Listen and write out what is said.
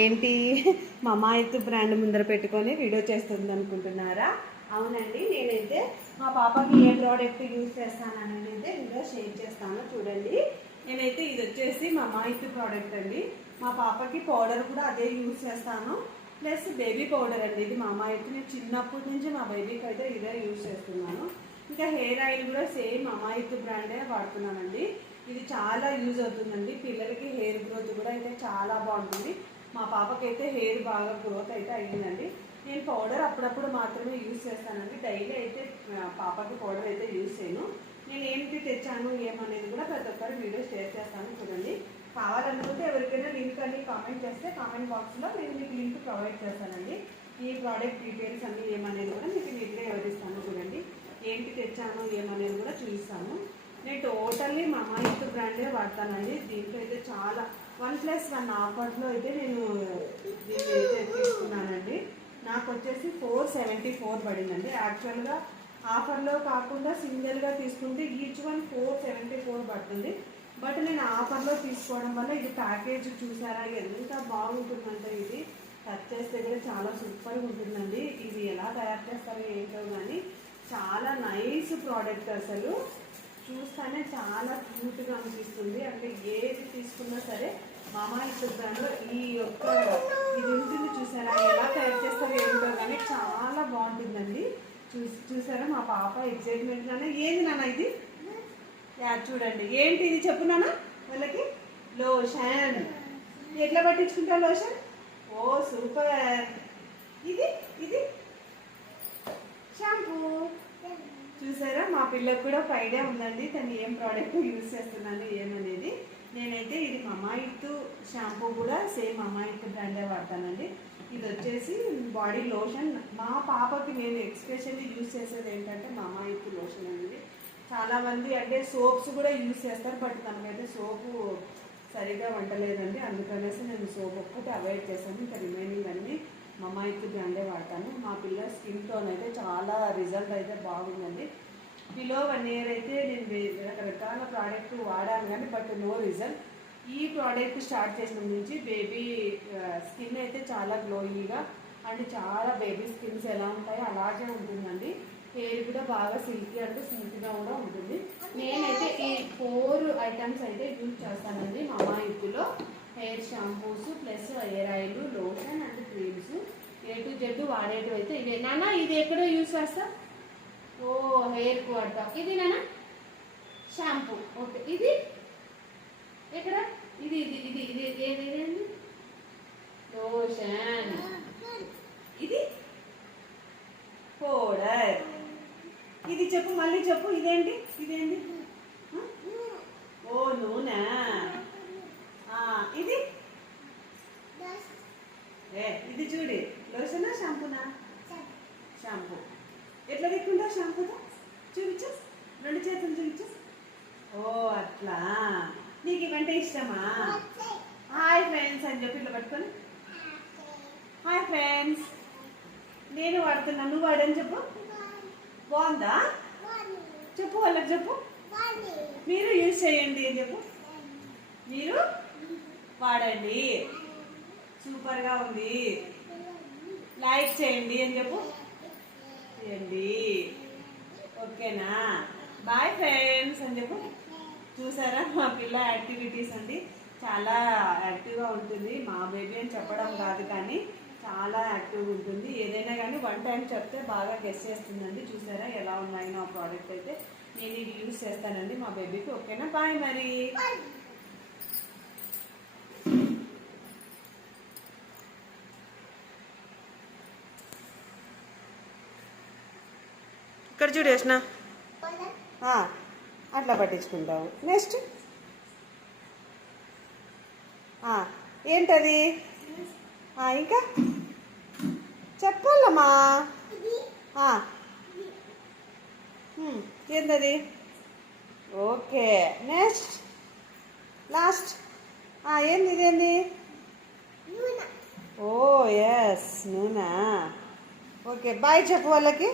ఏంటి మమాయిత్ బ్రాండ్ ముందర పెట్టుకొని వీడియో చేస్తుంది అనుకుంటున్నారా? అవునండి, నేనైతే మా పాపకి ఏ ప్రోడక్ట్ యూజ్ చేస్తానని అయితే వీడియో షేర్ చేస్తాను. చూడండి, నేనైతే ఇది వచ్చేసి మమాయిత్ ప్రోడక్ట్ అండి. మా పాపకి పౌడర్ కూడా అదే యూజ్ చేస్తాను, ప్లస్ బేబీ పౌడర్ అండి. ఇది మమాయిత్, నేను చిన్నప్పటి నుంచి మా బేబీకి అయితే ఇదే యూజ్ చేస్తున్నాను. ఇంకా హెయిర్ ఆయిల్ కూడా సేమ్ మమాయిత్ బ్రాండే వాడుతున్నానండి. ఇది చాలా యూజ్ అవుతుందండి. పిల్లలకి హెయిర్ గ్రోత్ కూడా అయితే చాలా బాగుంటుంది. మా పాపకైతే హెయిర్ బాగా గ్రోత్ అయితే అయ్యిందండి. నేను పౌడర్ అప్పుడప్పుడు మాత్రమే యూజ్ చేస్తానండి, డైలీ అయితే పాపకి పౌడర్ అయితే యూజ్ చేయను. నేను ఏంటి తెచ్చాను ఏమనేది కూడా ప్రతి ఒక్కరు వీడియో షేర్ చేస్తాను. చూడండి, కావాలనుకుంటే ఎవరికైనా లింక్ అని కామెంట్ చేస్తే కామెంట్ బాక్స్లో నేను మీకు లింక్ ప్రొవైడ్ చేస్తానండి. ఈ ప్రోడక్ట్ డీటెయిల్స్ అన్నీ ఏమనేది కూడా మీకు నీట్గా వివరిస్తాను. చూడండి, ఏంటి తెచ్చాను ఏమనేది కూడా చూపిస్తాను. నేను టోటల్లీ మమాయిత్ బ్రాండే వాడతానండి. దీంట్లో అయితే చాలా 1+1 ఆఫర్లో అయితే నేను దీన్ని అయితే తీసుకున్నానండి. నాకు వచ్చేసి 474 పడిందండి. యాక్చువల్గా ఆఫర్లో కాకుండా సింగిల్గా తీసుకుంటే ఈచ్ వన్ 474 పడుతుంది. బట్ నేను ఆఫర్లో తీసుకోవడం వల్ల ఇది ప్యాకేజ్ చూసారా ఎంత బాగుంటుందంటే, ఇది టచ్ చేస్తే కూడా చాలా సూపర్గా ఉంటుందండి. ఇది ఎలా తయారు చేస్తారో ఏంటో కానీ చాలా నైస్ ప్రోడక్ట్, అసలు చూస్తానే చాలా క్యూట్గా అనిపిస్తుంది. అంటే ఏది తీసుకున్నా సరే మమాయిత్ బ్రాండ్లో ఈ యొక్క ఇది ఉంటుంది చూసారా, ఎలా తయారు చేస్తారో ఏంటో కానీ చాలా బాగుంటుందండి. చూసారా మా పాప ఎగ్జైట్మెంట్గానే ఏంది నాన్న ఇది చూడండి, ఏంటి ఇది చెప్పు నాన్న వాళ్ళకి. లోషన్ ఎట్లా పట్టించుకుంటా లోషన్? ఓ సూపర్. ఇది ఇది షాంపూ. చూసారా మా పిల్లకి కూడా ఒక ఐడియా ఉందండి, తను ఏం ప్రోడక్ట్ యూజ్ చేస్తున్నాను ఏమనేది. నేనైతే ఇది మమాయిత్ షాంపూ కూడా సేమ్ మమాయిత్ బ్రాండే వాడతానండి. ఇది వచ్చేసి బాడీ లోషన్. మా పాపకి నేను ఎక్స్పెషల్లీ యూజ్ చేసేది ఏంటంటే మమాయిత్ లోషన్ అనేది. చాలామంది అంటే సోప్స్ కూడా యూజ్ చేస్తారు, బట్ తనకైతే సోపు సరిగా వంటలేదండి. అందుకనేసి నేను సోప్ ఒక్కటి అవాయిడ్ చేశాను. ఇంకా రిమైనింగ్ అన్నీ మమాయిత్ బ్రాండే వాడతాను. మా పిల్లల స్కిన్ టోన్ అయితే చాలా రిజల్ట్ అయితే బాగుందండి. బిలో 1 ఇయర్ అయితే నేను రకరకాల ప్రోడక్ట్ వాడాను కానీ బట్ నో రిజల్ట్. ఈ ప్రోడక్ట్ స్టార్ట్ చేసిన నుంచి బేబీ స్కిన్ అయితే చాలా గ్లోయింగ్గా అండ్ చాలా బేబీ స్కిన్స్ ఎలా ఉంటాయో అలాగే ఉంటుందండి. హెయిర్ కూడా బాగా సిల్కీ అంటే స్మూత్గా కూడా ఉంటుంది. నేనైతే ఈ 4 ఐటమ్స్ అయితే యూజ్ చేస్తానండి మమాయిత్లో. Hair shampoos plus hair oil, lotion and creams A to Z వాడేటివి అయితే ఇవే. నాన్న ఇది ఎక్కడో యూజ్ చేస్తా? ఓ హెయిర్కి వాడతాం. ఇది నాన్న షాంపూ. ఓకే, ఇది ఎక్కడ? ఇది ఇది ఇది ఇది ఏదేంటి? లోషన్. ఇది పౌడర్. ఇది చెప్పు, మళ్ళీ చెప్పు, ఇదేంటి? ఇదేంటి? ఓ నూనె. ఇది ఇది చూడి, లోషనా షాంపూనా? షాంపూ. ఎట్లా తిక్కుంటా షాంపూతో? చూపించు, 2 చేతులు చూపించు. ఓ అట్లా. నీకు ఇవంటే ఇష్టమా? హాయ్ ఫ్రెండ్స్ అని చెప్పి ఇట్లా పట్టుకొని హాయ్ ఫ్రెండ్స్ నేను వాడుతున్నా, నువ్వు వాడని చెప్పు. బాగుందా చెప్పు, వాళ్ళకి చెప్పు. మీరు యూజ్ చేయండి అని చెప్పు, మీరు వాడండి, సూపర్గా ఉంది, లైక్ చేయండి అని చెప్పు. చేయండి, ఓకేనా? బాయ్ ఫ్రెండ్స్ అని చెప్పు. చూసారా మా పిల్ల యాక్టివిటీస్ అండి, చాలా యాక్టివ్గా ఉంటుంది. మా బేబీ అని చెప్పడం కాదు కానీ చాలా యాక్టివ్గా ఉంటుంది. ఏదైనా కానీ 1 టైం చెప్తే బాగా గెస్ చేస్తుందండి. చూసారా ఎలా ఉన్నాయి నా ప్రోడక్ట్ అయితే. నేను ఇది యూజ్ చేస్తానండి మా బేబీకి. ఓకేనా? బాయ్ మరి. ఇక్కడ చూడు యష్ణ, అట్లా పట్టించుకుంటావు. నెక్స్ట్ ఏంటది? ఇంకా చెప్పాలమ్మా. ఏంటది? ఓకే, నెక్స్ట్ లాస్ట్ ఏంది? ఇదేంది? ఓ ఎస్, నూనె. ఓకే, బాయ్ చెప్పు వాళ్ళకి.